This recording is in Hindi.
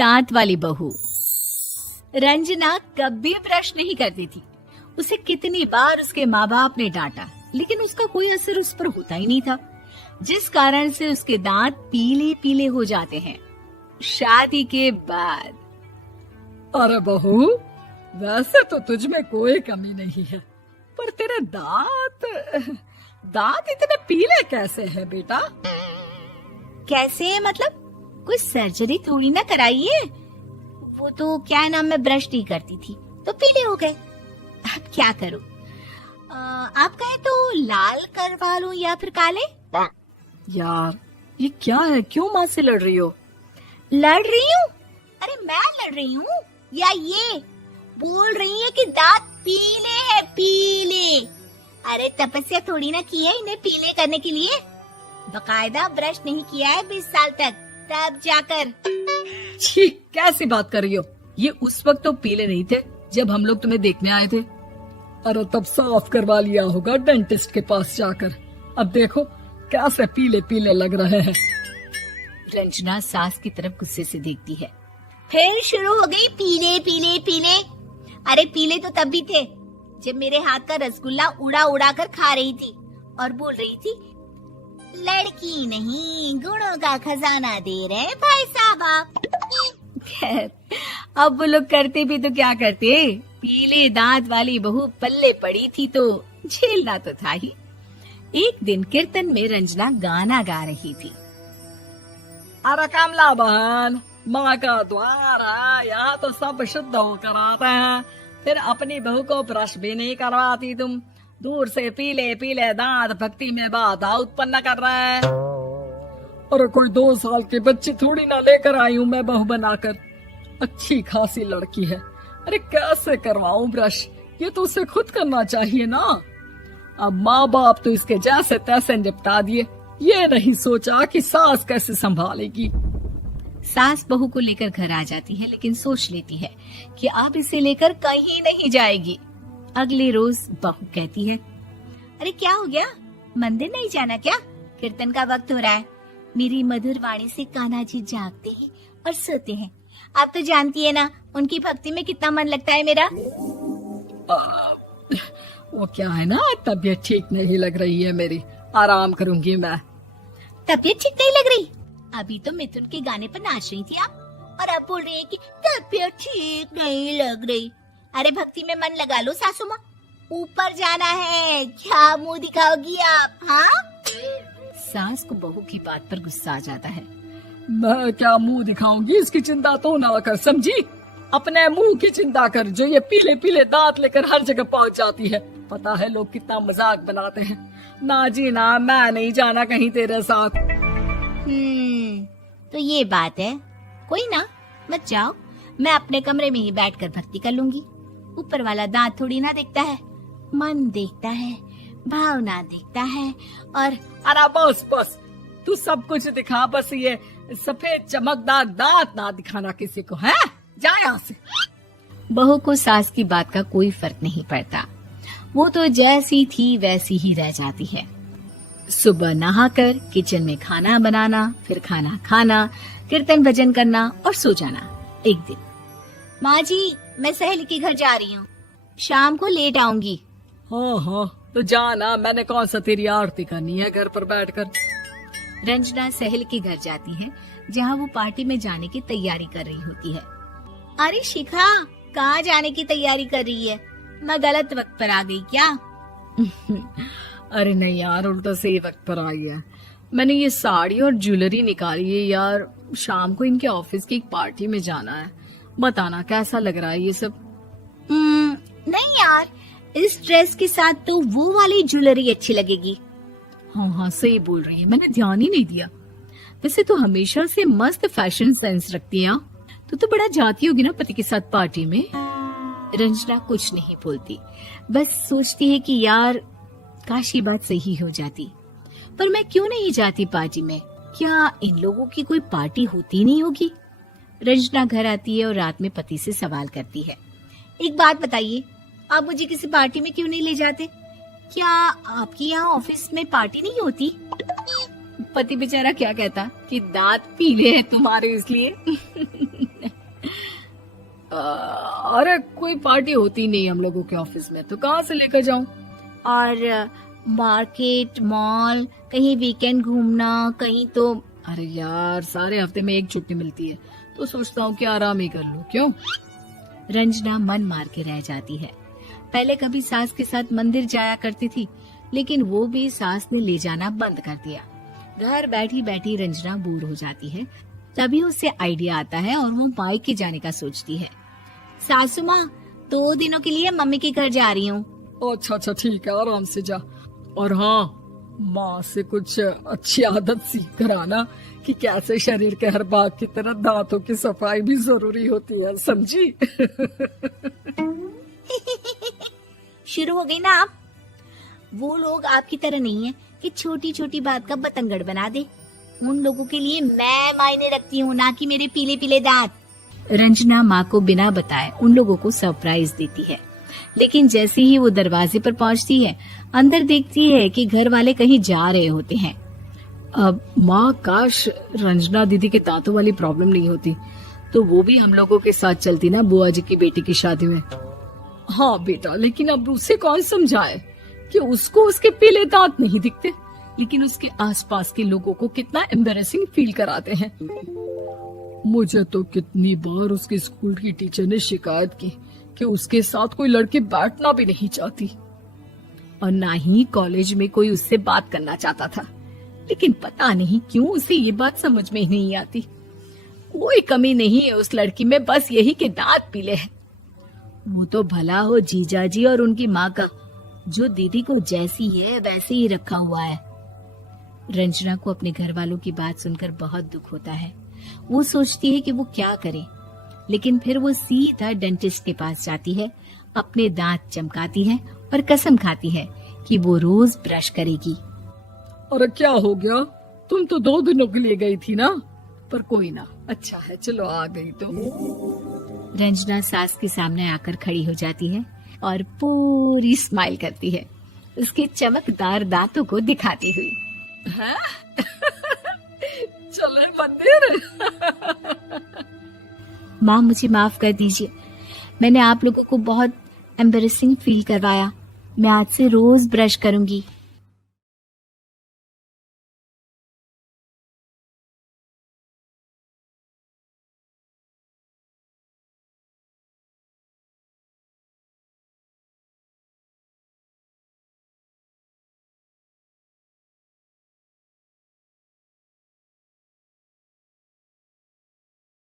दांत वाली बहू। रंजना कभी ब्रश नहीं करती थी। उसे कितनी बार उसके माँ बाप ने डांटा, लेकिन उसका कोई असर उस पर होता ही नहीं था, जिस कारण से उसके दांत पीले पीले हो जाते हैं। शादी के बाद। अरे बहू, वैसे तो तुझ में कोई कमी नहीं है, पर तेरे दांत इतने पीले कैसे हैं बेटा? कैसे मतलब? कोई सर्जरी थोड़ी ना कराई है। वो तो क्या नाम, मैं ब्रश नहीं करती थी तो पीले हो गए। अब क्या करूं? आप कहे तो लाल करवा लूं या फिर काले? यार ये क्या है, क्यों माँ से लड़ रही हो? लड़ रही हूँ? अरे मैं लड़ रही हूँ या ये बोल रही है कि दांत पीले हैं, पीले। अरे तपस्या थोड़ी ना की है इन्हें पीले करने के लिए। बकायदा ब्रश नहीं किया है 20 साल तक, तब जाकर। छी, कैसी बात कर रही हो? ये उस वक्त तो पीले नहीं थे जब हम लोग तुम्हें देखने आए थे। अरे तब साफ करवा लिया होगा डेंटिस्ट के पास जाकर। अब देखो कैसे पीले पीले लग रहे हैं। रंजना सास की तरफ गुस्से से देखती है। फिर शुरू हो गई पीले पीले पीले। अरे पीले तो तब भी थे जब मेरे हाथ का रसगुल्ला उड़ा उड़ा कर खा रही थी और बोल रही थी, लड़की नहीं गुणों का खजाना दे रहे भाई साहब। खैर, अब वो लोग करते भी तो क्या करते, पीले दांत वाली बहू पल्ले पड़ी थी तो झेलना तो था ही। एक दिन कीर्तन में रंजना गाना गा रही थी। अरे कमला बहन, माँ का द्वार है, यहाँ तो सब शुद्ध होकर आते हैं, फिर अपनी बहू को ब्रश भी नहीं करवाती तुम। दूर से पीले पीले दांत भक्ति में बाधा उत्पन्न कर रहे हैं। अरे कोई 2 साल के बच्चे थोड़ी ना लेकर आई हूँ मैं बहू बनाकर। अच्छी खासी लड़की है, अरे कैसे करवाऊं ब्रश? ये तो उसे खुद करना चाहिए ना। अब माँ बाप तो इसके जैसे तैसे निपटा दिए, ये नहीं सोचा कि सास कैसे संभालेगी। सास बहू को लेकर घर आ जाती है, लेकिन सोच लेती है कि अब इसे लेकर कहीं नहीं जाएगी। अगले रोज बहू कहती है, अरे क्या हो गया, मंदिर नहीं जाना क्या? कीर्तन का वक्त हो रहा है। मेरी मधुर वाणी से कान्हा जी जागते हैं और सोते हैं। आप तो जानती है ना उनकी भक्ति में कितना मन लगता है मेरा। वो क्या है ना, तबीयत ठीक नहीं लग रही है मेरी, आराम करूंगी मैं। तबीयत ठीक नहीं लग रही? अभी तो मिथुन के गाने पर नाच रही थी आप, और अब बोल रही है कि तबीयत ठीक नहीं लग रही। अरे भक्ति में मन लगा लो सासू माँ, ऊपर जाना है, क्या मुंह दिखाओगी आप? हाँ? सास को बहू की बात पर गुस्सा आ जाता है। मैं क्या मुंह दिखाऊंगी, इसकी चिंता तो ना कर, समझी? अपने मुंह की चिंता कर, जो ये पीले पीले दांत लेकर हर जगह पहुंच जाती है। पता है लोग कितना मजाक बनाते हैं। ना जी ना, मैं नहीं जाना कहीं तेरे साथ। तो ये बात है। कोई ना, मत जाओ, मैं अपने कमरे में ही बैठकर भक्ति कर लूंगी। ऊपर वाला दांत थोड़ी ना देखता है, मन देखता है, भावना देखता है। और अरे बस बस, तू सब कुछ दिखा, बस ये सफेद चमकदार दांत ना दिखाना किसी को, है? जा यहाँ से। बहू को सास की बात का कोई फर्क नहीं पड़ता, वो तो जैसी थी वैसी ही रह जाती है। सुबह नहाकर किचन में खाना बनाना, फिर खाना खाना, कीर्तन भजन करना और सो जाना। एक दिन, माँ जी मैं सहेली के घर जा रही हूँ, शाम को लेट आऊंगी। हाँ, तो जाना, मैंने कौन सा तेरी आरती करनी है घर पर बैठकर। रंजना सहेली के घर जाती है, जहाँ वो पार्टी में जाने की तैयारी कर रही होती है। अरे शिखा, कहाँ जाने की तैयारी कर रही है? मैं गलत वक्त पर आ गई क्या? अरे नहीं यार, उल्टा सही वक्त पर आई है। मैंने ये साड़ी और ज्वेलरी निकाली है यार, शाम को इनके ऑफिस की एक पार्टी में जाना है। बताना कैसा लग रहा है ये सब? नहीं यार, इस ड्रेस के साथ तो वो वाली ज्वेलरी अच्छी लगेगी। हाँ सही बोल रही है, मैंने ध्यान ही नहीं दिया। वैसे तो हमेशा से मस्त फैशन सेंस रखती है। तो बड़ा जाती होगी ना पति के साथ पार्टी में। रंजना कुछ नहीं बोलती, बस सोचती है कि यार काश ये बात सही हो जाती, पर मैं क्यों नहीं जाती पार्टी में? क्या इन लोगों की कोई पार्टी होती नहीं होगी? रंजना घर आती है और रात में पति से सवाल करती है, एक बात बताइए, आप मुझे किसी पार्टी में क्यों नहीं ले जाते? क्या आपके यहाँ ऑफिस में पार्टी नहीं होती? पति बेचारा क्या कहता कि दांत पीले हैं तुम्हारे इसलिए। अरे कोई पार्टी होती नहीं हम लोगों के ऑफिस में, तो कहाँ से लेकर जाऊं? और मार्केट, मॉल, कहीं वीकेंड घूमना, कहीं तो। अरे यार, सारे हफ्ते में एक छुट्टी मिलती है, तो सोचता हूँ कि आराम ही कर लूं। क्यों? रंजना मन मार के रह जाती है। पहले कभी सास के साथ मंदिर जाया करती थी, लेकिन वो भी सास ने ले जाना बंद कर दिया। घर बैठी बैठी रंजना बोर हो जाती है। तभी उसे आइडिया आता है और वो मायके जाने का सोचती है। सासू माँ, 2 दिनों के लिए मम्मी के घर जा रही हूँ। अच्छा अच्छा, ठीक है, आराम से जा। और हाँ, माँ से कुछ अच्छी आदत सीख कर आना कि कैसे शरीर के हर भाग की तरह दांतों की सफाई भी जरूरी होती है, समझी? शुरू हो गई ना आप? वो लोग आपकी तरह नहीं है कि छोटी छोटी बात का बतंगड़ बना दे। उन लोगों के लिए मैं मायने रखती हूँ, ना कि मेरे पीले पीले दांत। रंजना माँ को बिना बताए उन लोगों को सरप्राइज देती है, लेकिन जैसे ही वो दरवाजे पर पहुंचती है, अंदर देखती है कि घर वाले कहीं जा रहे होते हैं। अब माँ, काश रंजना दीदी के दांतों वाली प्रॉब्लम नहीं होती, तो वो भी हम लोगों के साथ चलती ना बुआ जी की बेटी की शादी में। हाँ बेटा, लेकिन अब उसे कौन समझाए कि उसको उसके पीले दांत नहीं दिखते, लेकिन उसके आसपास के लोगों को कितना एम्बैरेसिंग फील कराते हैं। मुझे तो कितनी बार उसके स्कूल की टीचर ने शिकायत की कि उसके साथ कोई लड़की बैठना भी नहीं चाहती, और ना ही कॉलेज में कोई उससे बात करना चाहता था। लेकिन पता नहीं क्यों उसे ये बात समझ में ही नहीं आती। कोई कमी नहीं है उस लड़की में, बस यही कि दांत पीले हैं। वो तो भला हो जीजा जी और उनकी माँ का, जो दीदी को जैसी है वैसे ही रखा हुआ है। रंजना को अपने घर वालों की बात सुनकर बहुत दुख होता है। वो सोचती है कि वो क्या करे, लेकिन फिर वो सीधा डेंटिस्ट के पास जाती है, अपने दांत चमकाती है और कसम खाती है कि वो रोज ब्रश करेगी। अरे क्या हो गया? तुम तो 2 दिनों के लिए गई थी ना, पर कोई ना, अच्छा है, चलो आ गई तो। रंजना सास के सामने आकर खड़ी हो जाती है और पूरी स्माइल करती है, उसके चमकदार दांतों को दिखाती हुई। हैं? चले मंदिर? माँ, मुझे माफ कर दीजिए, मैंने आप लोगों को बहुत एम्बैरेसिंग फील करवाया। मैं आज से रोज ब्रश करूंगी।